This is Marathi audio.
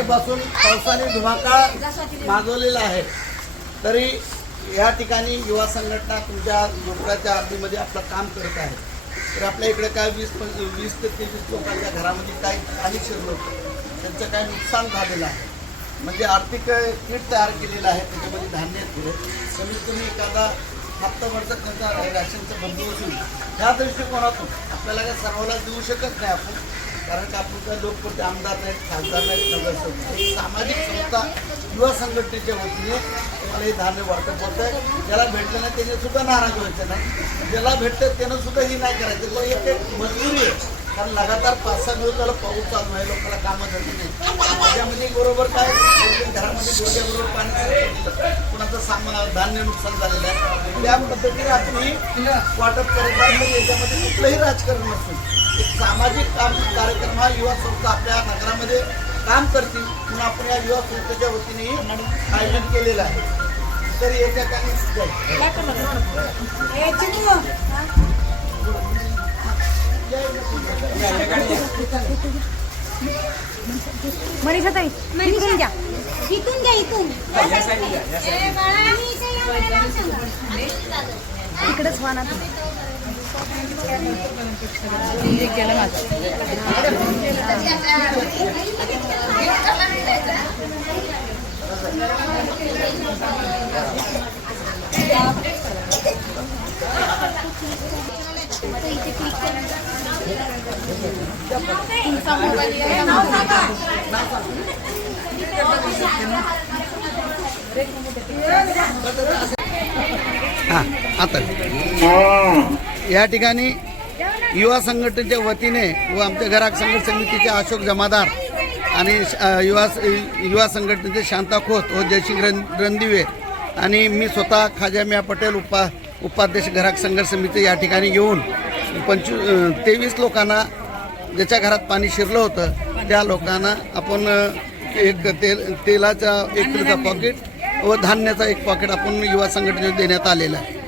पासून पावसाने धुमाकाळ माजवलेला आहे, तरी या ठिकाणी युवा संघटना तुमच्या झोपड्याच्या आरतीमध्ये आपलं काम करत आहे. तर आपल्या इकडे काय 20 ते 23 लोकांच्या घरामध्ये काही पाणी शिरलं होतं, त्यांचं काय नुकसान झालेलं आहे. म्हणजे आर्थिक किट तयार केलेलं आहे, त्याच्यामध्ये धान्य पुढे कमीत कमी एखादा हप्ताभरचा त्यांचा राशनचा बंदोबस्त होईल. ह्या दृष्टिकोनातून आपल्याला काय सर्वांना देऊ शकत नाही आपण, कारण का आपण काय लोकप्रति आमदार नाहीत, खासदार नाहीत, नगरसेवक. एक सामाजिक संस्था युवा संघटनेच्या वतीने तुम्हाला हे धान्य वाटप होत आहे. ज्याला भेटलं नाही त्याने सुद्धा नाराज व्हायचं नाही, ज्याला भेटतं त्यानं सुद्धा ही नाही करायचं. एक मजबुरी आहे, कारण लगातार 5-6 दिवस झालं पाऊस चालू आहे, लोकांना कामं झाली नाही. त्याच्यामध्ये बरोबर काय घरामध्ये डोक्याबरोबर पाणी, कुणाचं सामान धान्य नुकसान झालेलं आहे. त्या पद्धतीने आपण ही वाटप करत आहे. याच्यामध्ये कुठलंही राजकारण नसून एक सामाजिक कार्यक्रम हा युवा संस्था आपल्या नगरामध्ये काम करतील म्हणून आपण या युवा संस्थेच्या वतीनेही आयोजन केलेलं आहे. तर याच्या काही मनीषा ताई इथून घ्या, इथून घ्या, इथून इकडेच वाहना केलं माझं. हां आता या ठिकाणी युवा संघटनेच्या वतीने व आमच्या ग्राहक संघर्ष समितीचे अशोक जमादार आणि युवा संघटनेचे शांता खोत व जयसिंग रणदिवे आणि मी स्वतः खाजा मिया पटेल उपाध्यक्ष ग्राहक संघर्ष समिती या ठिकाणी येऊन 23 लोकांना ज्याच्या घरात पाणी शिरलं होतं त्या लोकांना आपण एक तेलाचा 1 किलोचा पॉकेट व धान्याचा 1 पॉकेट आपण युवा संघटनेने देण्यात आलेला आहे.